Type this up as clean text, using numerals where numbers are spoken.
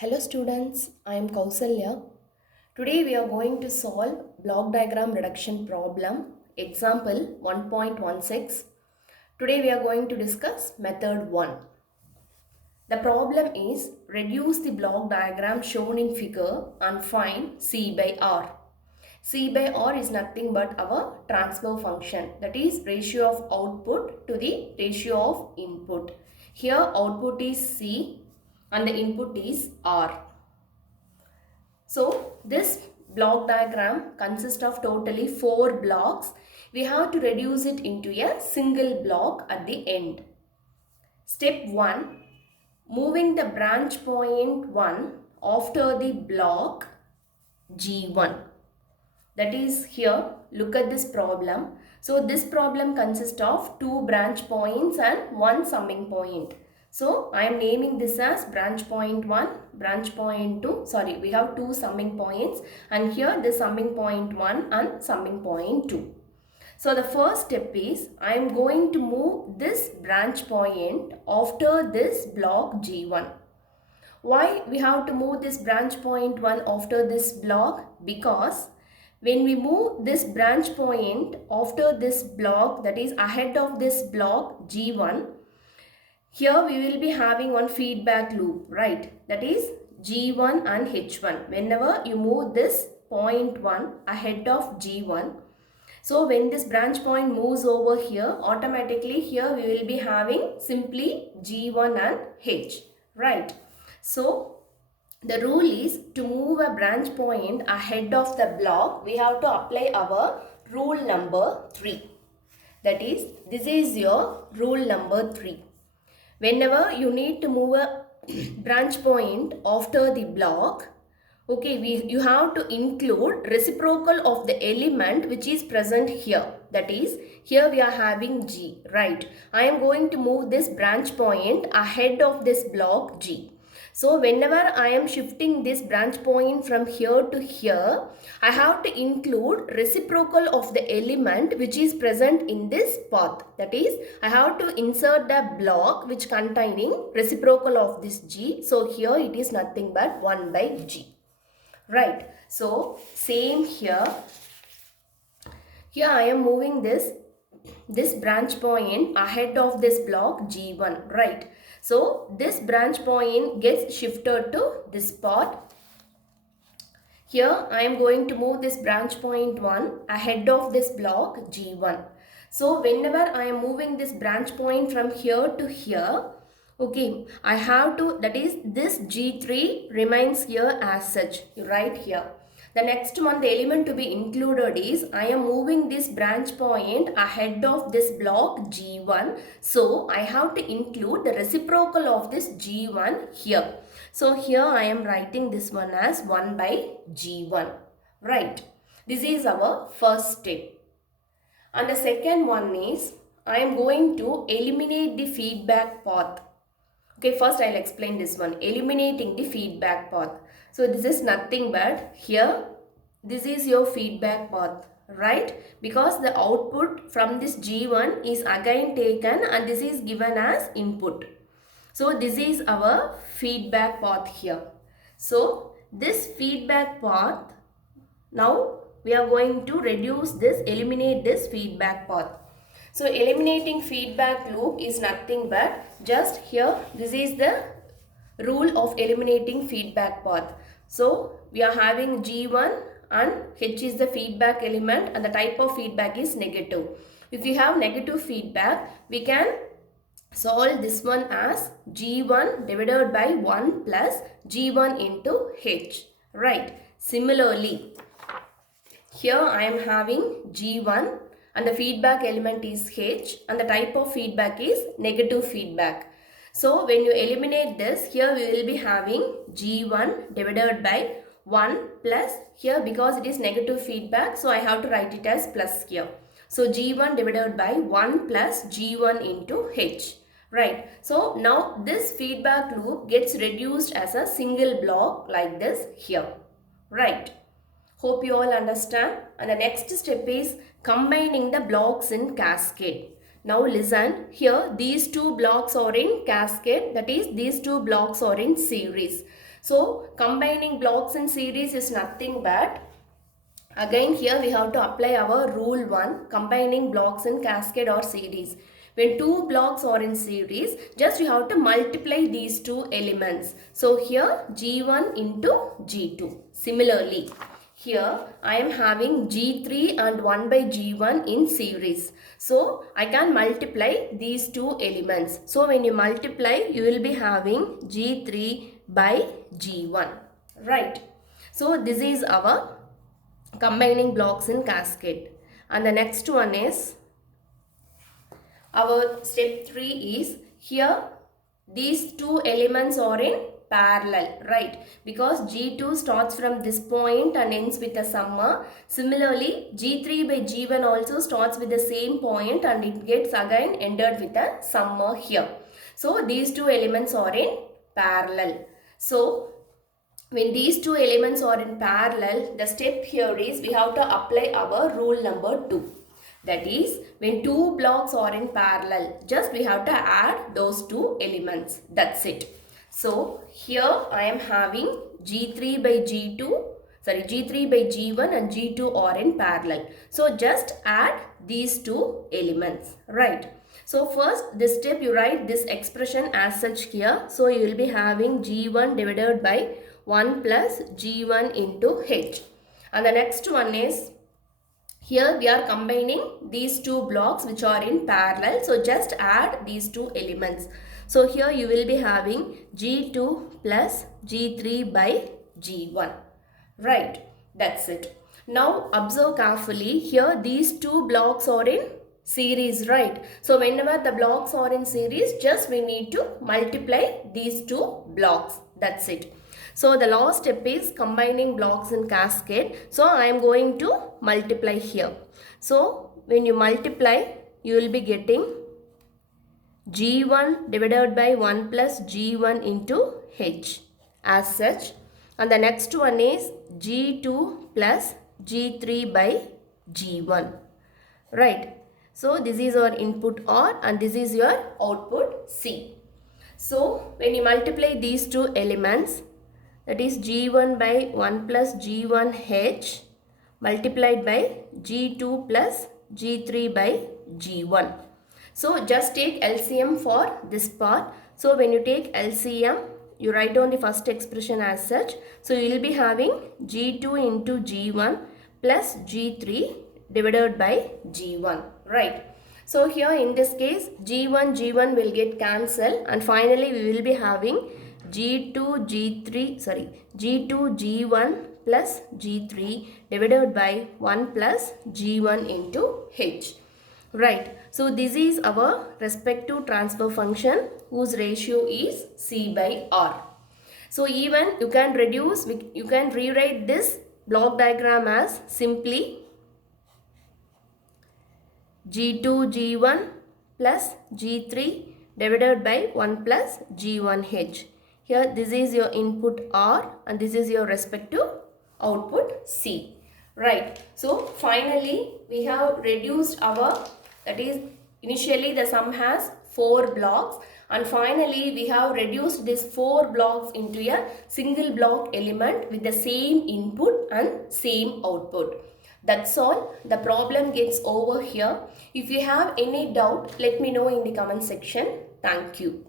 Hello students, I am Kausalya. Today we are going to solve block diagram reduction problem, example 1.16. Today we are going to discuss method 1. The problem is reduce the block diagram shown in figure and find C by R. C by R is nothing but our transfer function, that is ratio of output to the ratio of input. Here output is C and the input is R. So this block diagram consists of totally 4 blocks. We have to reduce it into a single block at the end. Step 1. Moving the branch point 1 after the block G1. That is here, look at this problem. So this problem consists of 2 branch points and 1 summing point. So I am naming this as branch point 1, branch point 2. Sorry, we have 2 summing points and here the summing point 1 and summing point 2. So the first step is I am going to move this branch point after this block G1. Why we have to move this branch point 1 after this block? Because when we move this branch point after this block, that is ahead of this block G1, here we will be having one feedback loop, right? That is G1 and H1. Whenever you move this point 1 ahead of G1, so when this branch point moves over here, automatically here we will be having simply G1 and H, right? So the rule is to move a branch point ahead of the block, we have to apply our rule number 3. That is, this is your rule number 3. Whenever you need to move a branch point after the block, okay, you have to include reciprocal of the element which is present here. That is, here we are having G, right? I am going to move this branch point ahead of this block G. So whenever I am shifting this branch point from here to here, I have to include reciprocal of the element which is present in this path. That is, I have to insert the block which containing reciprocal of this G. So here it is nothing but 1 by G. Right. So same here. Here I am moving this branch point ahead of this block G1, right? So this branch point gets shifted to this part. Here I am going to move this branch point 1 ahead of this block G1. So whenever I am moving this branch point from here to here, okay, I have to, that is this G3 remains here as such, right here. The next one, the element to be included is I am moving this branch point ahead of this block G1. So I have to include the reciprocal of this G1 here. So here I am writing this one as 1 by G1. Right. This is our first step. And the second one is I am going to eliminate the feedback path. Okay, first I'll explain this one. Eliminating the feedback path. So this is nothing but here, this is your feedback path, right? Because the output from this G1 is again taken and this is given as input. So this is our feedback path here. So this feedback path, now we are going to reduce this, eliminate this feedback path. So eliminating feedback loop is nothing but just here, this is the rule of eliminating feedback path. So we are having G1 and H is the feedback element and the type of feedback is negative. If you have negative feedback, we can solve this one as G1 divided by 1 plus G1 into H, right? Similarly, here I am having G1 and the feedback element is H and the type of feedback is negative feedback. So when you eliminate this, here we will be having G1 divided by 1 plus here, because it is negative feedback, so I have to write it as plus here. So G1 divided by 1 plus G1 into H. Right. So now this feedback loop gets reduced as a single block like this here. Right. Hope you all understand. And the next step is combining the blocks in cascade. Now listen, here these two blocks are in cascade, that is these two blocks are in series. So combining blocks in series is nothing but, again here we have to apply our rule 1, combining blocks in cascade or series. When two blocks are in series, just you have to multiply these two elements. So here G1 into G2. Similarly, here I am having G3 and 1 by G1 in series. So I can multiply these two elements. So when you multiply, you will be having G3 by G1. Right. So this is our combining blocks in cascade. And the next one is, our step 3 is, here these two elements are in parallel, right? Because G2 starts from this point and ends with a summa. Similarly, G3 by G1 also starts with the same point and it gets again ended with a summa here. So these two elements are in parallel. So when these two elements are in parallel, the step here is we have to apply our rule number 2. That is, when two blocks are in parallel, just we have to add those two elements. That's it. So here I am having G3 by G2, G3 by G1 and G2 are in parallel. So just add these two elements, right? So first this step you write this expression as such here. So you will be having G1 divided by 1 plus G1 into H. And the next one is, here we are combining these two blocks which are in parallel. So just add these two elements. So here you will be having G2 plus G3 by G1. Right. That's it. Now observe carefully. Here these two blocks are in series, right? So whenever the blocks are in series, just we need to multiply these two blocks. That's it. So the last step is combining blocks in cascade. So I am going to multiply here. So when you multiply, you will be getting G1 divided by 1 plus G1 into H as such. And the next one is G2 plus G3 by G1. Right. So this is our input R and this is your output C. So when you multiply these two elements, that is G1 by 1 plus G1H multiplied by G2 plus G3 by G1. So just take LCM for this part. So when you take LCM, you write down the first expression as such. So you will be having G2 into G1 plus G3 divided by G1, right? So here in this case, G1 will get cancelled and finally we will be having G2 G1 plus G3 divided by 1 plus G1 into H. Right. So this is our respective transfer function whose ratio is C by R. So even you can rewrite this block diagram as simply G2 G1 plus G3 divided by 1 plus G1H. Here this is your input R and this is your respective output C. Right. So finally we have reduced our, that is initially the sum has 4 blocks and finally we have reduced these 4 blocks into a single block element with the same input and same output. That's all. The problem gets over here. If you have any doubt, let me know in the comment section. Thank you.